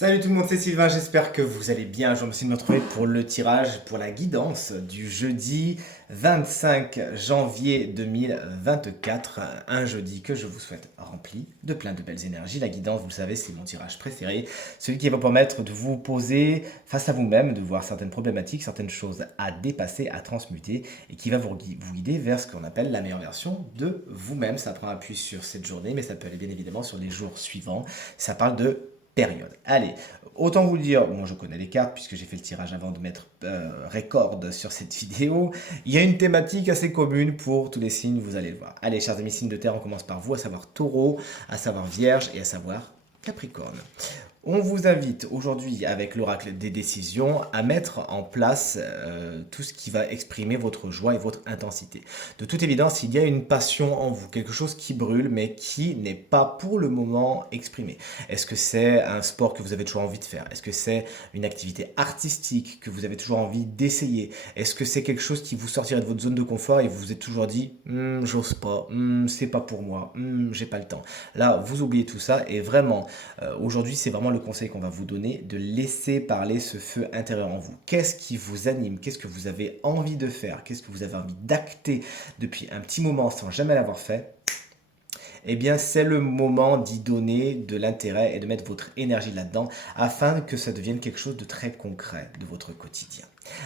Salut tout le monde, c'est Sylvain, j'espère que vous allez bien. Je me suis retrouvé pour le tirage, pour la guidance du jeudi 25 janvier 2024. Un jeudi que je vous souhaite rempli de plein de belles énergies. La guidance, vous le savez, c'est mon tirage préféré. Celui qui va vous permettre de vous poser face à vous-même, de voir certaines problématiques, certaines choses à dépasser, à transmuter et qui va vous guider vers ce qu'on appelle la meilleure version de vous-même. Ça prend appui sur cette journée, mais ça peut aller bien évidemment sur les jours suivants. Ça parle de période. Allez, autant vous le dire, moi je connais les cartes puisque j'ai fait le tirage avant de mettre record sur cette vidéo. Il y a une thématique assez commune pour tous les signes, vous allez le voir. Allez, chers amis signes de terre, on commence par vous, à savoir Taureau, à savoir Vierge et à savoir Capricorne. On vous invite aujourd'hui avec l'oracle des décisions à mettre en place tout ce qui va exprimer votre joie et votre intensité. De toute évidence, il y a une passion en vous, quelque chose qui brûle mais qui n'est pas pour le moment exprimé. Est-ce que c'est un sport que vous avez toujours envie de faire? Est-ce que c'est une activité artistique que vous avez toujours envie d'essayer? Est-ce que c'est quelque chose qui vous sortirait de votre zone de confort et vous vous êtes toujours dit j'ose pas, c'est pas pour moi, j'ai pas le temps. Là, vous oubliez tout ça et vraiment, aujourd'hui, c'est vraiment le conseil qu'on va vous donner, de laisser parler ce feu intérieur en vous. Qu'est-ce qui vous anime? Qu'est-ce que vous avez envie de faire? Qu'est-ce que vous avez envie d'acter depuis un petit moment sans jamais l'avoir fait? Eh bien, c'est le moment d'y donner de l'intérêt et de mettre votre énergie là-dedans afin que ça devienne quelque chose de très concret de votre quotidien.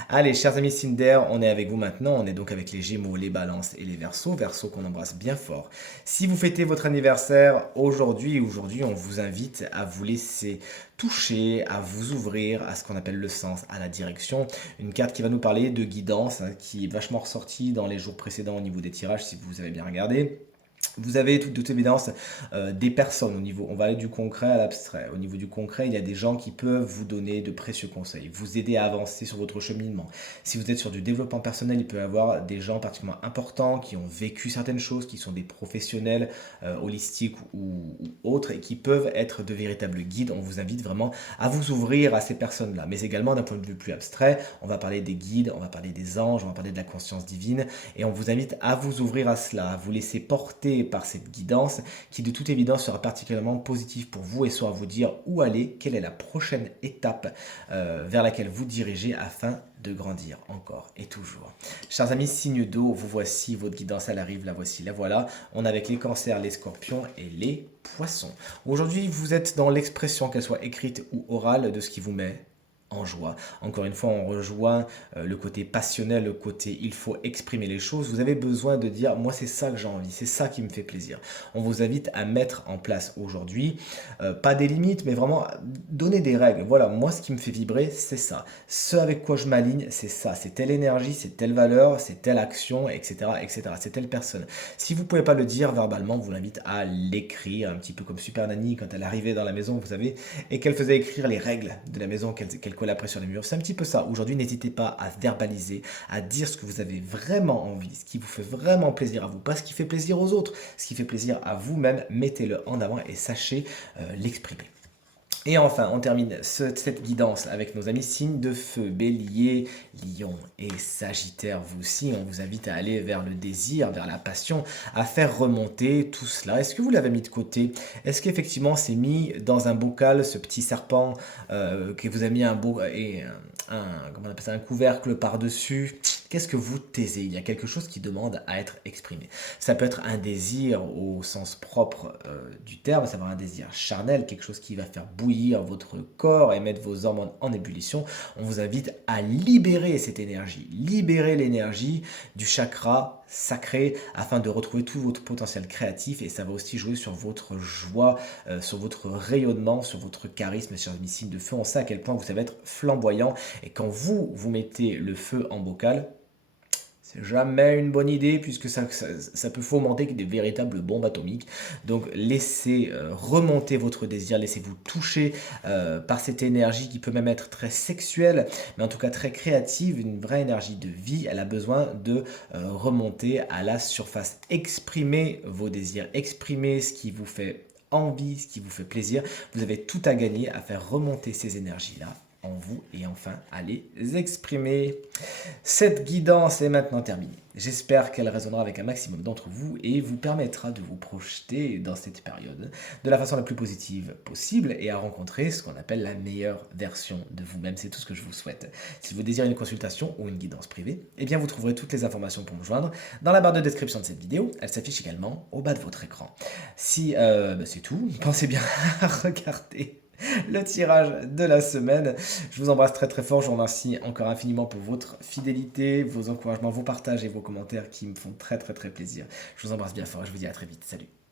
Allez, chers amis Cinder, on est avec vous maintenant. On est donc avec les Gémeaux, les Balances et les Verseaux. Verseaux qu'on embrasse bien fort. Si vous fêtez votre anniversaire aujourd'hui, on vous invite à vous laisser toucher, à vous ouvrir à ce qu'on appelle le sens, à la direction. Une carte qui va nous parler de guidance, qui est vachement ressortie dans les jours précédents au niveau des tirages, si vous avez bien regardé. Vous avez de toute évidence des personnes au niveau, on va aller du concret à l'abstrait. Au niveau du concret, il y a des gens qui peuvent vous donner de précieux conseils, vous aider à avancer sur votre cheminement. Si vous êtes sur du développement personnel, il peut y avoir des gens particulièrement importants qui ont vécu certaines choses, qui sont des professionnels holistiques ou autres et qui peuvent être de véritables guides. On vous invite vraiment à vous ouvrir à ces personnes-là. Mais également d'un point de vue plus abstrait, on va parler des guides, on va parler des anges, on va parler de la conscience divine et on vous invite à vous ouvrir à cela, à vous laisser porter par cette guidance qui de toute évidence sera particulièrement positive pour vous et soit à vous dire où aller, quelle est la prochaine étape vers laquelle vous dirigez afin de grandir encore et toujours. Chers amis, signe d'eau, vous voici, votre guidance elle arrive, la voici, la voilà. On est avec les cancers, les scorpions et les poissons. Aujourd'hui, vous êtes dans l'expression, qu'elle soit écrite ou orale, de ce qui vous met en joie. Encore une fois, on rejoint le côté passionnel, le côté il faut exprimer les choses. Vous avez besoin de dire, moi c'est ça que j'ai envie, c'est ça qui me fait plaisir. On vous invite à mettre en place aujourd'hui, pas des limites, mais vraiment donner des règles. Voilà, moi ce qui me fait vibrer, c'est ça. Ce avec quoi je m'aligne, c'est ça. C'est telle énergie, c'est telle valeur, c'est telle action, etc., etc. C'est telle personne. Si vous ne pouvez pas le dire verbalement, on vous invite à l'écrire, un petit peu comme Super Nanny quand elle arrivait dans la maison, vous savez, et qu'elle faisait écrire les règles de la maison qu'elle collait après sur les murs. C'est un petit peu ça. Aujourd'hui, n'hésitez pas à verbaliser, à dire ce que vous avez vraiment envie, ce qui vous fait vraiment plaisir à vous, pas ce qui fait plaisir aux autres, ce qui fait plaisir à vous-même. Mettez-le en avant et sachez l'exprimer. Et enfin, on termine cette guidance avec nos amis signes de feu, bélier, lion et sagittaire. Vous aussi, on vous invite à aller vers le désir, vers la passion, à faire remonter tout cela. Est-ce que vous l'avez mis de côté? Est-ce qu'effectivement c'est mis dans un bocal, ce petit serpent, que vous avez mis comment on appelle ça, un couvercle par-dessus? Qu'est-ce que vous taisez? Il y a quelque chose qui demande à être exprimé. Ça peut être un désir au sens propre du terme, ça va être un désir charnel, quelque chose qui va faire bouillir votre corps et mettre vos hormones en ébullition. On vous invite à libérer cette énergie, libérer l'énergie du chakra sacré afin de retrouver tout votre potentiel créatif et ça va aussi jouer sur votre joie, sur votre rayonnement, sur votre charisme, sur les signes de feu. On sait à quel point vous savez être flamboyant et quand vous mettez le feu en bocal, c'est jamais une bonne idée puisque ça peut fomenter des véritables bombes atomiques. Donc laissez remonter votre désir, laissez-vous toucher par cette énergie qui peut même être très sexuelle, mais en tout cas très créative, une vraie énergie de vie. Elle a besoin de remonter à la surface. Exprimez vos désirs, exprimez ce qui vous fait envie, ce qui vous fait plaisir. Vous avez tout à gagner à faire remonter ces énergies-là en vous et enfin à les exprimer. Cette guidance est maintenant terminée. J'espère qu'elle résonnera avec un maximum d'entre vous et vous permettra de vous projeter dans cette période de la façon la plus positive possible et à rencontrer ce qu'on appelle la meilleure version de vous-même. C'est tout ce que je vous souhaite. Si vous désirez une consultation ou une guidance privée, eh bien vous trouverez toutes les informations pour me joindre dans la barre de description de cette vidéo. Elle s'affiche également au bas de votre écran. Si c'est tout, pensez bien à regarder le tirage de la semaine. Je vous embrasse très très fort, je vous remercie encore infiniment pour votre fidélité, vos encouragements, vos partages et vos commentaires qui me font très très très plaisir. Je vous embrasse bien fort et je vous dis à très vite. Salut.